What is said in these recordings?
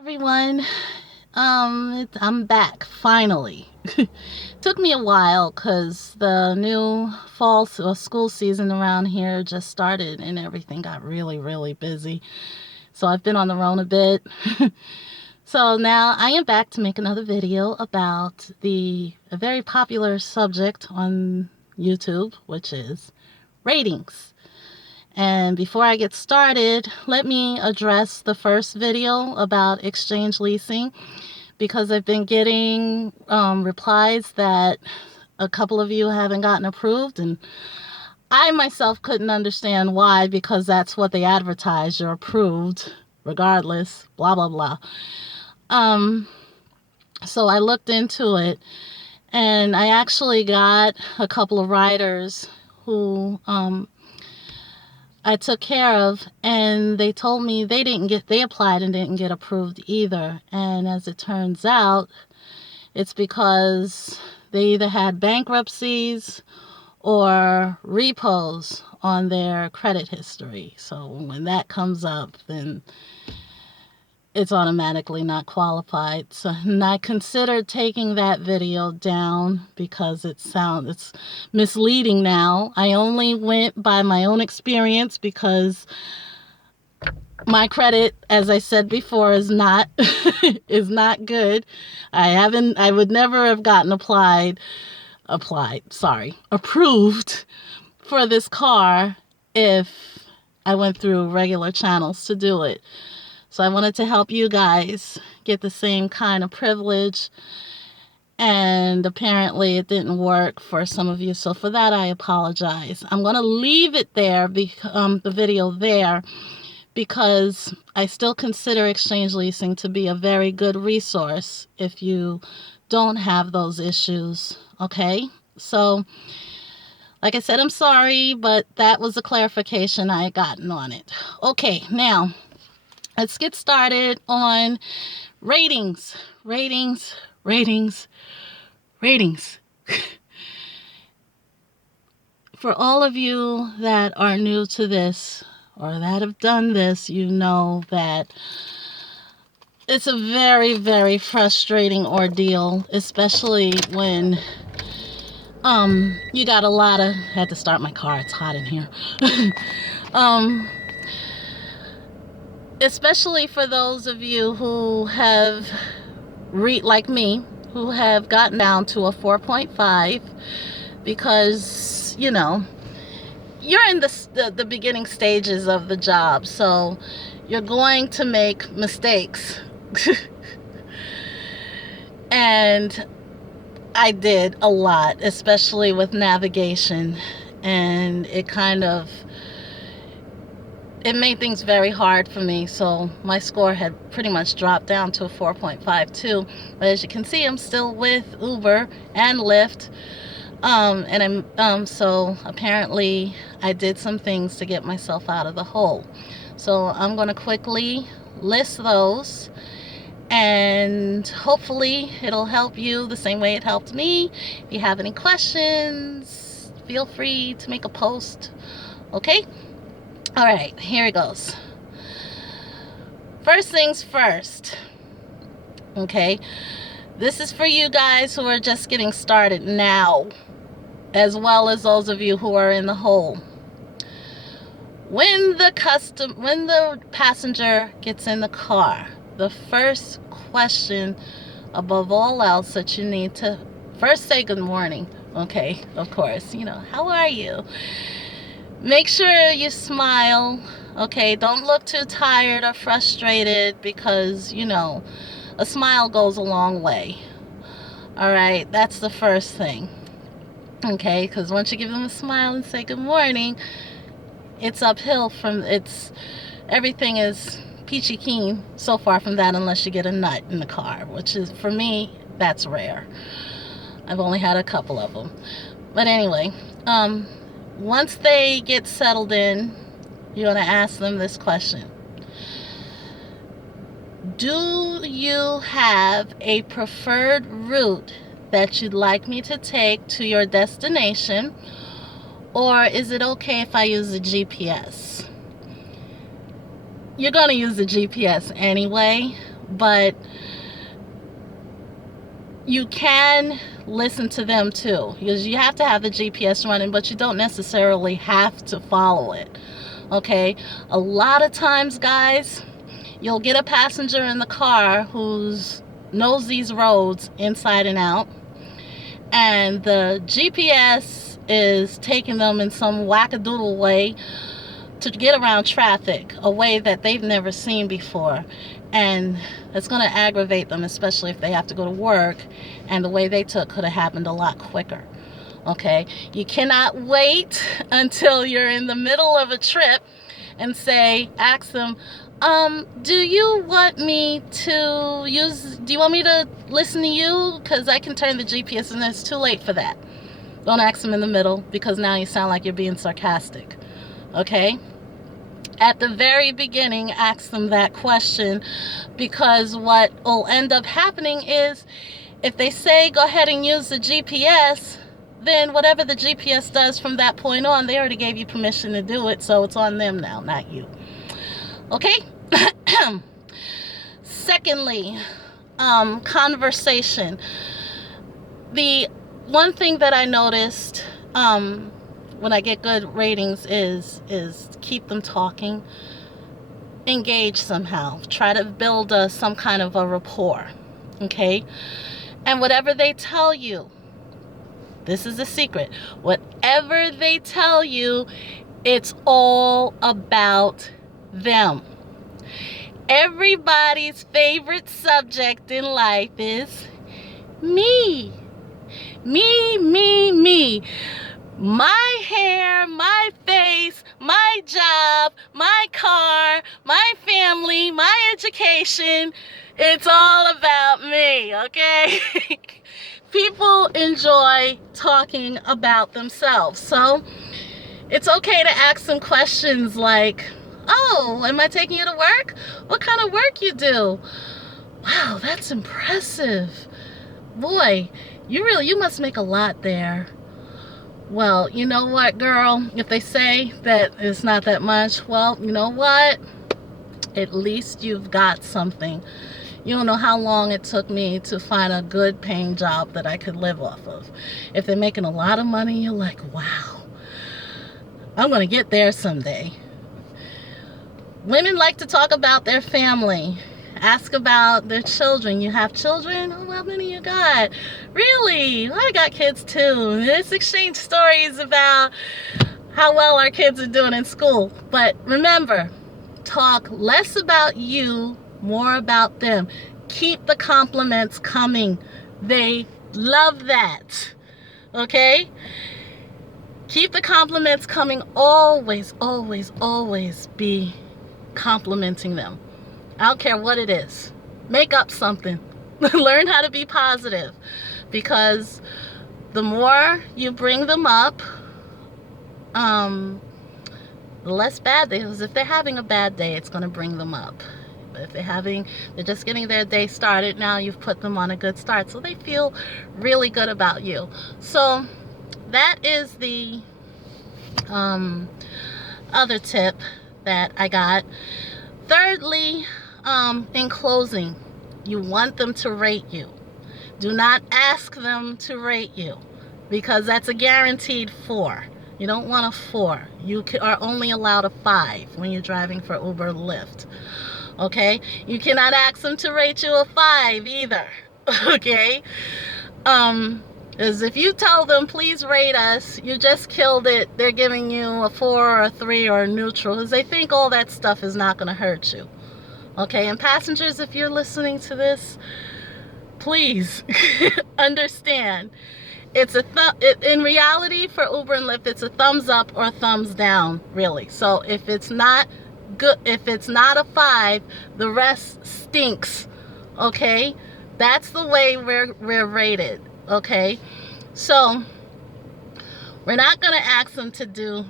Everyone, I'm back finally. Took me a while because the new school season around here just started and everything got really busy. So I've been on the road a bit. So now I am back to make another video about a very popular subject on YouTube, which is ratings. And before I get started, let me address the first video about exchange leasing because I've been getting replies that a couple of you haven't gotten approved, and I myself couldn't understand why, because that's what they advertise. You're approved regardless, blah blah blah. um so I looked into it, and I actually got a couple of riders who I took care of, and they told me they applied and didn't get approved either. And as it turns out, it's because they either had bankruptcies or repos on their credit history. So when that comes up, then it's automatically not qualified. So, and I considered taking that video down because it's misleading now. I only went by my own experience because my credit, as I said before, is not is not good. I would never have gotten approved for this car if I went through regular channels to do it. So I wanted to help you guys get the same kind of privilege, and apparently it didn't work for some of you. So for that, I apologize. I'm going to leave it there, the video there, because I still consider exchange leasing to be a very good resource if you don't have those issues. Okay? So, like I said, I'm sorry, but that was a clarification I had gotten on it. Okay, now let's get started on ratings. Ratings. For all of you that are new to this or that have done this, you know that it's a very frustrating ordeal, especially when you got a lot of... I had to start my car, it's hot in here. Especially for those of you who have like me, who have gotten down to a 4.5 because, you know, you're in the beginning stages of the job, so you're going to make mistakes. And I did a lot, especially with navigation, and it made things very hard for me. So my score had pretty much dropped down to a 4.52. But as you can see, I'm still with Uber and Lyft. So apparently I did some things to get myself out of the hole. So I'm going to quickly list those, and hopefully it'll help you the same way it helped me. If you have any questions, feel free to make a post. Okay? All right, here it goes. First things first. Okay? This is for you guys who are just getting started now, as well as those of you who are in the hole. When the passenger gets in the car, the first question above all else that you need to first say good morning. Okay, of course, you know, how are you? Make sure you smile. Okay, don't look too tired or frustrated, because, you know, a smile goes a long way. All right, that's the first thing. Okay, because once you give them a smile and say good morning, it's uphill everything is peachy keen so far from that, unless you get a nut in the car, which is, for me, that's rare. I've only had a couple of them. But anyway, once they get settled in, you're going to ask them this question. Do you have a preferred route that you'd like me to take to your destination, or is it okay if I use the GPS? You're going to use the GPS anyway, but you can listen to them too, because you have to have the GPS running, but you don't necessarily have to follow it. Okay, a lot of times, guys, you'll get a passenger in the car who's knows these roads inside and out, and the GPS is taking them in some wackadoodle way to get around traffic, a way that they've never seen before. And it's going to aggravate them, especially if they have to go to work, and the way they took could have happened a lot quicker. Okay, you cannot wait until you're in the middle of a trip and ask them, do you want me to listen to you? Because I can turn the GPS, and it's too late for that. Don't ask them in the middle, because now you sound like you're being sarcastic. Okay? At the very beginning, ask them that question, because what will end up happening is, if they say go ahead and use the GPS, then whatever the GPS does from that point on, they already gave you permission to do it, so it's on them now, not you. Okay? Secondly, conversation. The one thing that I noticed when I get good ratings is keep them talking. Engage somehow. Try to build some kind of a rapport. Okay? And whatever they tell you, this is the secret. Whatever they tell you, it's all about them. Everybody's favorite subject in life is me. Me, me, me. My hair, my face, my job, my car, my family, my education. It's all about me, okay? People enjoy talking about themselves. So it's okay to ask some questions like, oh, am I taking you to work? What kind of work you do? Wow, that's impressive. Boy, you must make a lot there. Well, you know what, girl? If they say that it's not that much, well, you know what? At least you've got something. You don't know how long it took me to find a good paying job that I could live off of. If they're making a lot of money, you're like, wow, I'm going to get there someday. Women like to talk about their family. Ask about their children. You have children? Oh, how many you got? Really? Well, I got kids too. Let's exchange stories about how well our kids are doing in school. But remember, talk less about you, more about them. Keep the compliments coming. They love that. Okay? Keep the compliments coming. Always, always, always be complimenting them. I don't care what it is. Make up something. Learn how to be positive, because the more you bring them up, the less bad they are. If they're having a bad day, it's going to bring them up. But if they're just getting their day started, now you've put them on a good start, so they feel really good about you. So that is the other tip that I got. Thirdly, in closing, you want them to rate you. Do not ask them to rate you, because that's a guaranteed 4. You don't want a 4. You are only allowed a 5 when you're driving for Uber and Lyft. Okay? You cannot ask them to rate you a 5 either. Okay? Because if you tell them, please rate us, you just killed it. They're giving you a 4 or a 3 or a neutral, because they think all that stuff is not going to hurt you. Okay, and passengers, if you're listening to this, please understand, it's in reality for Uber and Lyft, it's a thumbs up or a thumbs down, really. So if it's not good, if it's not a 5, the rest stinks. Okay, that's the way we're rated. Okay, so we're not going to ask them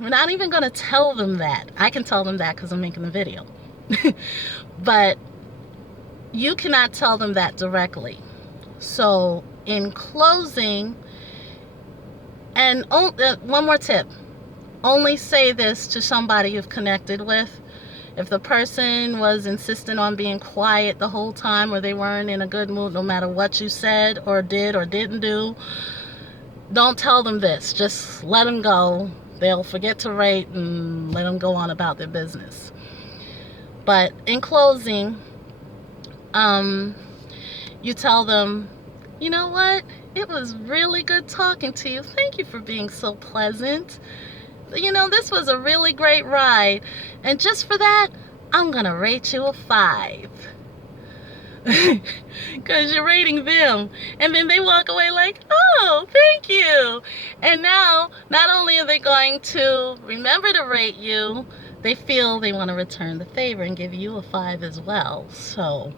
we're not even going to tell them that. I can tell them that because I'm making the video. But you cannot tell them that directly. So in closing, and one more tip, only say this to somebody you've connected with. If the person was insistent on being quiet the whole time, or they weren't in a good mood no matter what you said or did or didn't do, don't tell them this. Just let them go. They'll forget to rate and let them go on about their business. But in closing, you tell them, you know what? It was really good talking to you. Thank you for being so pleasant. You know, this was a really great ride. And just for that, I'm going to rate you a 5. Because you're rating them. And then they walk away like, oh, thank you. And now, not only are they going to remember to rate you, they feel they want to return the favor and give you a 5 as well. So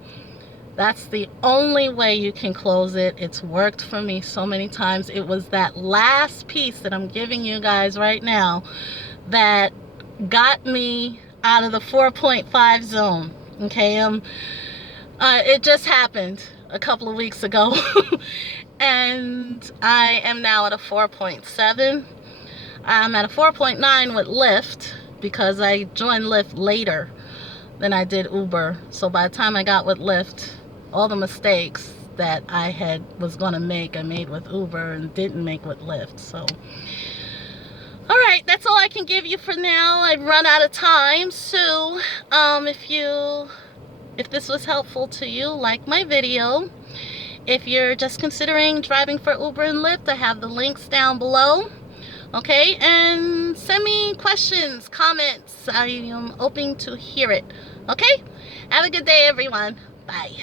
that's the only way you can close it. It's worked for me so many times. It was that last piece that I'm giving you guys right now that got me out of the 4.5 zone. Okay, it just happened a couple of weeks ago. And I am now at a 4.7. I'm at a 4.9 with Lyft because I joined Lyft later than I did Uber. So by the time I got with Lyft, all the mistakes that I was going to make, I made with Uber and didn't make with Lyft. So, all right, that's all I can give you for now. I've run out of time. So, if this was helpful to you, like my video. If you're just considering driving for Uber and Lyft, I have the links down below. Okay, and send me questions, comments. I am open to hear it. Okay, have a good day, everyone. Bye.